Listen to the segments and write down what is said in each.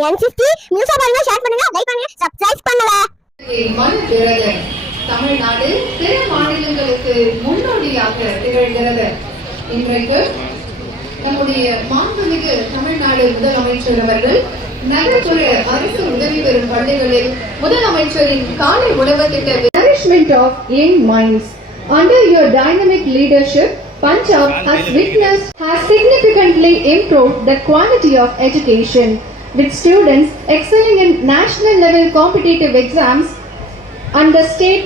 N50 news பாருங்க, share பண்ணுங்க, like பண்ணுங்க, சப்ஸ்கிரைப் பண்ணுங்க. மனதிறகு தமிழ்நாடு பிற மாநிலங்களுக்கு முன்னோடியாக திகழ்கிறது. இன்றைக்கு நம்முடைய மாண்புமிகு தமிழ்நாடு முதலமைச்சர் அவர்கள் நகர்ப்புற அரசு உதவி பெறும் பள்ளிகளில் முதலமைச்சரின் காலை உணவு திட்ட nourishment of young minds. Under your dynamic leadership, Punjab has significantly improved the quality of education, with students excelling in national level competitive exams and the state.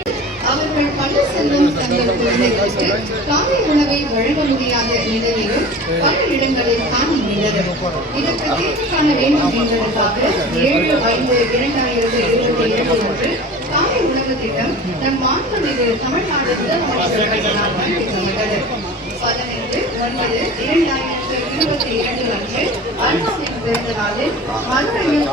அவர்கள் பள்ளி செல்லும் தங்கள் குழந்தைகளுக்கு காலை உணவை வழங்க முடியாத நிலையிலும் பல இடங்களில் காணப்படுகிறது. இதற்கு தீர்வு காண வேண்டும் என்பதற்காக 7/5/2022 காலை உணவு திட்டம் நம் மாண்புமிகு தமிழ்நாடு முதலமைச்சர் திட்டமிட்டது. 15/9/2022 அன்று அண்ணாவின் பிறந்த நாளில் மதுரையில்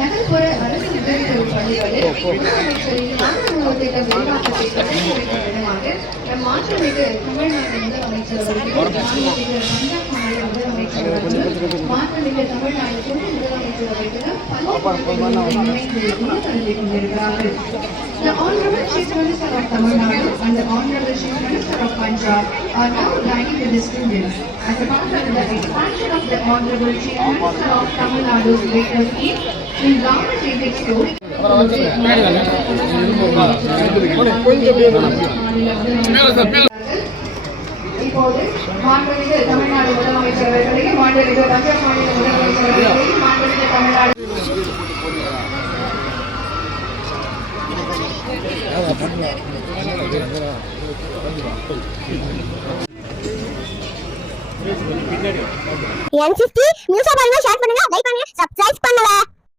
நகர்ப்புற அரசு உதவி பெறும் பள்ளிகளில் முதலமைச்சரின் உணவு திட்டம் விரிவாக்கத்தை விதமாக நம் மாண்புமிகு தமிழ்நாடு முதலமைச்சர் அவர்கள் பஞ்சாப் மாநில முதலமைச்சர் அவர்கள் மாண்புமிகு தமிழ்நாடு துணை முதலமைச்சர் அவர்களும் பள்ளி கொண்டிருக்கிறார்கள். The Honorable Chief Minister of Tamil Nadu and the Honorable Chief Minister of Punjab are now dining with the students as a part of the expansion of the Honorable Chief Minister of Tamil Nadu's greater scheme in Rama Jaydev School. இப்போது மாண்புமிகு தமிழ்நாடு முதலமைச்சர் அவர்களையும் மாண்புமிகு பஞ்சாப் மாநில முதலமைச்சர் அவர்களையும் மாண்புமிகு Tamil Nadu N50 news பாருங்க, ஷேர் பண்ணுங்க, லைக் பண்ணுங்க, சப்ஸ்கிரைப் பண்ணுங்க.